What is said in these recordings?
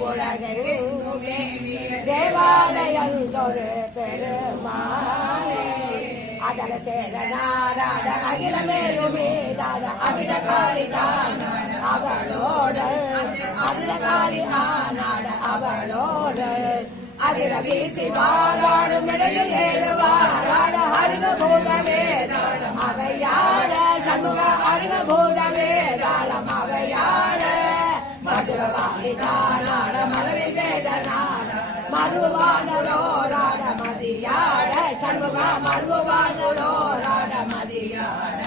உலகெங்குமே தேவாலயம் தொரு பெருமாளே அதல சேரனாராட அகிலமேலுமேதாட அமித காளிதான அவளோடு அமித காளி ஆனாட அவளோடு அதிர வீசி வாராடும் இடையில் ஏறுவாராட அருக பூதவேதாளம் அவையாட சண்முக அருக பூதவேதாளம் அவையாட மதுரவாணிதானாட மலரில் வேதனாட மருவானலோராட மதியாட சண்முக மருவானலோராட மதியாட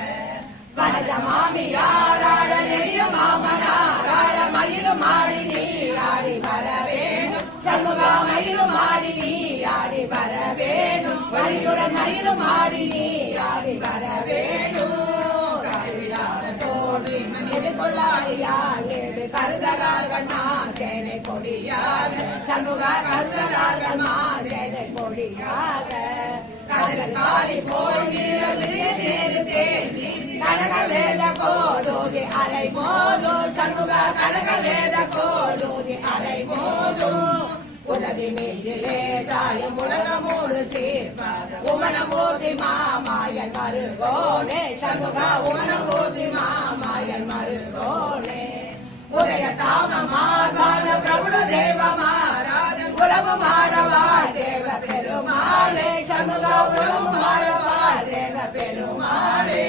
வனஜ மாமியாராட நெடிய மாமனாராட மயிலும் ஆடி நீ ஆடி வர வேணும் சண்முக மயிலும் ஆடி நீ ஆடி வர வேணும் வழியுடன் மயிலும் ஆடி நீ ஆடி வர வேணும் கடவிடாதோடு எதிர்கொள்ளாடியாடு கருதலார்கள் சேனை கொடியாக சண்முக கருதலார்கள் சேனை கொடியாக கதல காலி போய் வீரவிலே நேரு தேங்கி கனக வேத கோடோதி அலை மோதும் சண்முக கனக வேத கோடோதி அலை மோதும் உதவி மீதிலே சாயம் உலகமோடு சீர்ப்பாக உவனமோதி மாமாயன் மருகோனே சண்முக உவனமோதி மாமாயன் மருகோனே உதய தாம மாதான பிரபுட தேவ மாராஜன் உலவு மாடவா தேவ பெருமாளே சண்முக உலவு மாடவா தேவ பெருமாளே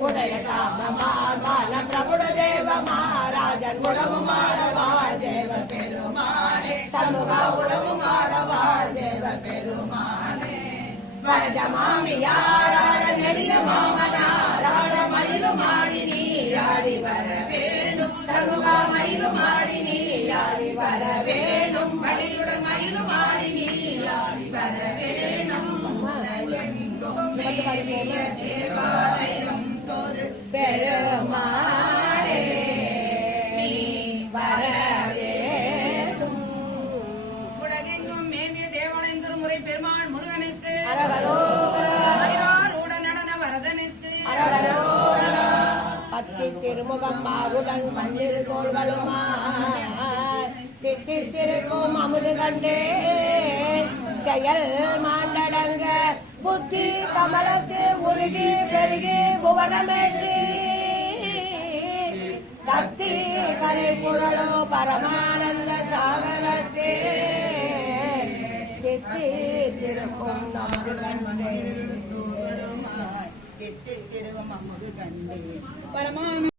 உதய தாம மாதான பிரபுட தேவ மாராஜன் உலவு மாடவா தேவ பெருமாளே சண்முக உலவு மாடவா தேவ பெருமாளே வரஜ மாமியாராட நெடிய மாமனாராட மயிலும் ஆடி நீ ஆடி வர வேணும் சண்முக மயிலும் ஆடி நீ ஆடி வர வேணும் வழியுடன் மயிலும் ஆடி நீ ஆடி வர வேணும் தேவாலயம் ஒரு பெருமாளே நீ வர வேணும் உலகெங்கும் மேவிய தேவாலயம் திருமுறை பெருமாள் முருகனுக்கு நடன வரதனுக்கு பத்தி திருமுகம் மாறுடன் பன்னிரு தோள்களுமா திட்டி திருக்கும் அமுது கண்டே செயல் மாண்டடங்க புத்தி கமலத்து உருகி பெருகி புவனமேற்றி கத்தி கரை புரளோ பரமானந்த சாகரத்தே தித்தி திருக்கும் அமுது கண்டே தித்தி திருவும் அமுது கண்டே பரமான